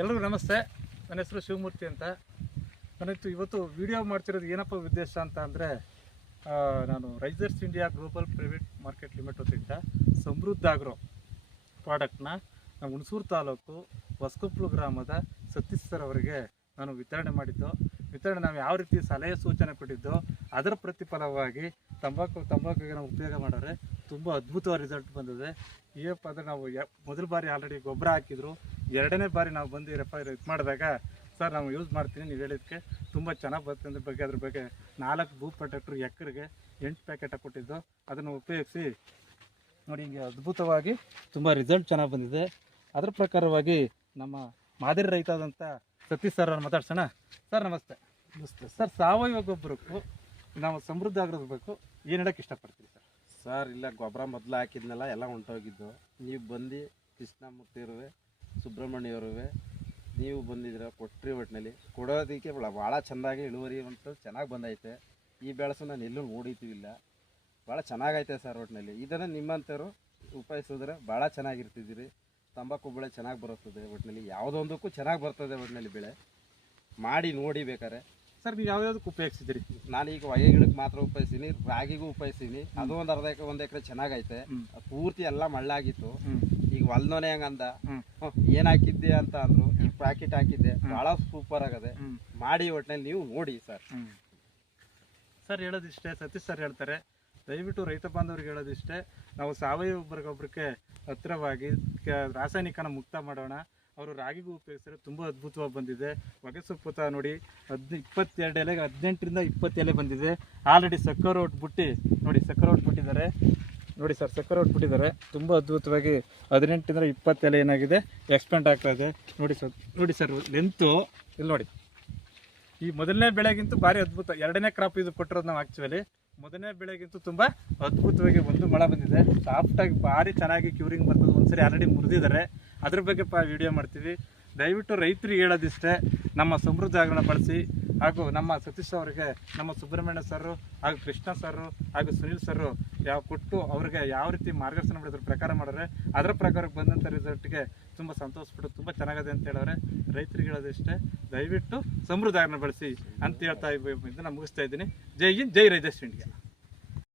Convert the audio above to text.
ಎಲ್ರಿಗೂ ನಮಸ್ತೆ. ನನ್ನ ಹೆಸರು ಶಿವಮೂರ್ತಿ ಅಂತ. ನನಗೆ ಇವತ್ತು ವಿಡಿಯೋ ಮಾಡ್ತಿರೋದು ಏನಪ್ಪ ಉದ್ದೇಶ ಅಂತ ಅಂದರೆ ನಾನು Risers India Global Private Market ಲಿಮಿಟೆಡ್ದಿಂದ Samruddha agro ಪ್ರಾಡಕ್ಟ್ನ ನಮ್ಮ ಹುಣಸೂರು ತಾಲೂಕು ಹೊಸಕೊಪ್ಪಲು ಗ್ರಾಮದ ಸತೀಶ್ ಸರ್ ಅವರಿಗೆ ನಾನು ವಿತರಣೆ ಮಾಡಿದ್ದು. ವಿತರಣೆ ನಾವು ಯಾವ ರೀತಿ ಸಲಹೆ ಸೂಚನೆ ಕೊಟ್ಟಿದ್ದೋ ಅದರ ಪ್ರತಿಫಲವಾಗಿ ತಂಬಾಕು, ತಂಬಾಕುಗೆ ನಾವು ಉಪಯೋಗ ಮಾಡಿದ್ರೆ ತುಂಬ ಅದ್ಭುತವಾದ ರಿಸಲ್ಟ್ ಬಂದಿದೆ. ಏನಪ್ಪ ಅಂದರೆ ನಾವು ಮೊದಲ ಬಾರಿ ಆಲ್ರೆಡಿ ಗೊಬ್ಬರ ಹಾಕಿದ್ರು. ಎರಡನೇ ಬಾರಿ ನಾವು ಬಂದು ರೆಫರ್ ಇದು ಮಾಡಿದಾಗ ಸರ್ ನಾವು ಯೂಸ್ ಮಾಡ್ತೀನಿ ನೀವು ಹೇಳಿದ್ದಕ್ಕೆ ತುಂಬ ಚೆನ್ನಾಗಿ ಬರುತ್ತೆ ಅದ್ರ ಬಗ್ಗೆ ಅದ್ರ ಬಗ್ಗೆ ನಾಲ್ಕು ಭೂ ಪ್ರೊಟೆಕ್ಟ್ರು ಎಕರೆಗೆ ಎಂಟು ಪ್ಯಾಕೆಟ್ ಕೊಟ್ಟಿದ್ದು. ಅದನ್ನು ಉಪಯೋಗಿಸಿ. ನೋಡಿ ಹಿಂಗೆ ಅದ್ಭುತವಾಗಿ ತುಂಬ ರಿಸಲ್ಟ್ ಚೆನ್ನಾಗಿ ಬಂದಿದೆ. ಅದರ ಪ್ರಕಾರವಾಗಿ ನಮ್ಮ ಮಾದರಿ ರೈತ ಆದಂಥ ಸತೀಶ್ ಸರ್ ಅವ್ರನ್ನ ಮಾತಾಡ್ಸೋಣ. ಸರ್ ನಮಸ್ತೆ. ನಮಸ್ತೆ ಸರ್. ಸಾವಯವ ಗೊಬ್ಬರಕ್ಕೂ ನಾವು ಸಮೃದ್ಧ ಆಗಿರೋದ್ಬೇಕು. ಏನು ಹೇಳಕ್ಕೆ ಇಷ್ಟಪಡ್ತೀವಿ ಸರ್? ಸರ್ ಇಲ್ಲ ಗೊಬ್ಬರ ಮೊದಲು ಹಾಕಿದ್ನೆಲ್ಲ ಎಲ್ಲ ಹೊಂಟೋಗಿದ್ದು ನೀವು ಬಂದು ಕೃಷ್ಣಮೂರ್ತಿ ಇರುವೆ ಸುಬ್ರಹ್ಮಣ್ಯ ಇರುವೆ ನೀವು ಬಂದಿದ್ದೀರ ಕೊಟ್ರಿ ಒಟ್ಟಿನಲ್ಲಿ ಕೊಡೋದಕ್ಕೆ ಭಾಳ ಚೆಂದಾಗಿ ಇಳುವರಿ ಅಂತ ಚೆನ್ನಾಗಿ ಬಂದೈತೆ. ಈ ಬೆಳೆಸು ನಾನು ಎಲ್ಲೂ ನೋಡಿದ್ದೀವಿಲ್ಲ ಭಾಳ ಚೆನ್ನಾಗೈತೆ ಸರ್ ಒಟ್ಟಿನಲ್ಲಿ ಇದನ್ನು ನಿಮ್ಮಂಥವ್ರು ಉಪಯೋಗಿಸಿದ್ರೆ ಭಾಳ ಚೆನ್ನಾಗಿರ್ತಿದ್ದೀರಿ. ತಂಬಾಕು ಬೆಳೆ ಚೆನ್ನಾಗಿ ಬರುತ್ತದೆ ಒಟ್ಟಿನಲ್ಲಿ ಯಾವುದೊಂದಕ್ಕೂ ಚೆನ್ನಾಗಿ ಬರ್ತದೆ ಒಟ್ಟಿನಲ್ಲಿ ಬೆಳೆ. ಮಾಡಿ ನೋಡಿ ಬೇಕಾರೆ ಸರ್ ನೀವು ಯಾವ್ಯಾವ್ದಕ್ಕೆ ಉಪಯೋಗಿಸಿದ್ರಿ ನಾನು ಈಗ ಹೊಗೆ ಗಿಡಕ್ಕೆ ಮಾತ್ರ ಉಪಯೋಗಿಸಿನಿ ರಾಗಿಗೂ ಉಪಯೋಗಿಸಿನಿ ಅದು ಒಂದು ಅರ್ಧ ಎಕರೆ ಒಂದು ಎಕರೆ ಚೆನ್ನಾಗೈತೆ. ಪೂರ್ತಿ ಎಲ್ಲ ಮಳ್ಳಾಗಿತ್ತು. ಈಗ ಹೊಲ್ದೋನೆ ಹಂಗಂದ. ಏನ್ ಹಾಕಿದ್ದೆ ಅಂತ ಅಂದ್ರು ಈ ಪ್ಯಾಕೆಟ್ ಹಾಕಿದ್ದೆ. ಬಹಳ ಸೂಪರ್ ಆಗದೆ. ಮಾಡಿ ಒಟ್ಟಿನಲ್ಲಿ ನೀವು ನೋಡಿ ಸರ್. ಸರ್ ಹೇಳೋದಿಷ್ಟೇ ಸತೀಶ್ ಸರ್ ಹೇಳ್ತಾರೆ. ದಯವಿಟ್ಟು ರೈತ ಬಾಂಧವರಿಗೆ ಹೇಳೋದಿಷ್ಟೇ. ನಾವು ಸಾವಯವ ಗೊಬ್ಬರ ಗೊಬ್ಬರಕ್ಕೆ ಹತ್ತಿರವಾಗಿ ರಾಸಾಯನಿಕನ ಮುಕ್ತ ಮಾಡೋಣ. ಅವರು ರಾಗಿಗೂ ಉಪಯೋಗಿಸಿದ್ರೆ ತುಂಬ ಅದ್ಭುತವಾಗಿ ಬಂದಿದೆ. ಹೊಗೆ ತ ನೋಡಿ, ಹದಿನ ಇಪ್ಪತ್ತೆರಡು ಎಲೆಗೆ, ಹದಿನೆಂಟರಿಂದ ಇಪ್ಪತ್ತು ಎಲೆ ಬಂದಿದೆ. ಆಲ್ರೆಡಿ ಸಕ್ಕರೆ ಒಟ್ಬಿಟ್ಟು ನೋಡಿ, ಸಕ್ಕರೆ ಒಟ್ಬಿಟ್ಟಿದ್ದಾರೆ ನೋಡಿ ಸರ್, ಸಕ್ಕರೆ ಒಟ್ಬಿಟ್ಟಿದ್ದಾರೆ ತುಂಬ ಅದ್ಭುತವಾಗಿ ಹದಿನೆಂಟರಿಂದ ಇಪ್ಪತ್ತು ಎಲೆ ಏನಾಗಿದೆ? ಎಕ್ಸ್ಪೆಂಡ್ ಆಗ್ತಾ ಇದೆ. ನೋಡಿ ಸರ್ ನೋಡಿ ಸರ್ ಲೆಂತು ಇಲ್ಲಿ ನೋಡಿ. ಈ ಮೊದಲನೇ ಬೆಳೆಗಿಂತೂ ಭಾರಿ ಅದ್ಭುತ. ಎರಡನೇ ಕ್ರಾಪ್ ಇದು ಕೊಟ್ಟಿರೋದು ನಾವು ಆಕ್ಚುಲಿ ಮೊದಲನೇ ಬೆಳೆಗಿಂತೂ ತುಂಬ ಅದ್ಭುತವಾಗಿ ಒಂದು ಮಳೆ ಬಂದಿದೆ. ಸಾಫ್ಟಾಗಿ ಭಾರಿ ಚೆನ್ನಾಗಿ ಕ್ಯೂರಿಂಗ್ ಬರ್ತದೆ ಒಂದ್ಸರಿ ಆಲ್ರೆಡಿ ಮುರಿದಿದ್ದಾರೆ. ಅದ್ರ ಬಗ್ಗೆ ಪ ವಿಡಿಯೋ ಮಾಡ್ತೀವಿ. ದಯವಿಟ್ಟು ರೈತರಿಗೆ ಹೇಳೋದಿಷ್ಟೇ, ನಮ್ಮ ಸಮೃದ್ಧ ಜಾಗರಣ ಬಳಸಿ, ಹಾಗೂ ನಮ್ಮ ಸತೀಶ್ ಅವರಿಗೆ, ನಮ್ಮ ಸುಬ್ರಹ್ಮಣ್ಯ ಸರ್ ಹಾಗೂ ಕೃಷ್ಣ ಸರ್ ಹಾಗೂ ಸುನಿಲ್ ಸರ್ ಯಾವ ಕೊಟ್ಟು ಅವ್ರಿಗೆ ಯಾವ ರೀತಿ ಮಾರ್ಗದರ್ಶನ ಮಾಡಿದ್ರ ಪ್ರಕಾರ ಮಾಡಿದ್ರೆ, ಅದರ ಪ್ರಕಾರಕ್ಕೆ ಬಂದಂಥ ರಿಸಲ್ಟ್ಗೆ ತುಂಬ ಸಂತೋಷಪಟ್ಟು ತುಂಬ ಚೆನ್ನಾಗಿದೆ ಅಂತ ಹೇಳಿದ್ರೆ ರೈತರಿಗೆ ಹೇಳೋದಿಷ್ಟೇ, ದಯವಿಟ್ಟು ಸಮೃದ್ಧ ಜಾಗರಣ ಬಳಸಿ ಅಂತ ಹೇಳ್ತಾ ಇದನ್ನು ಮುಗಿಸ್ತಾ ಇದ್ದೀನಿ. ಜೈ ಹಿಂದ್, ಜೈ ರೈತ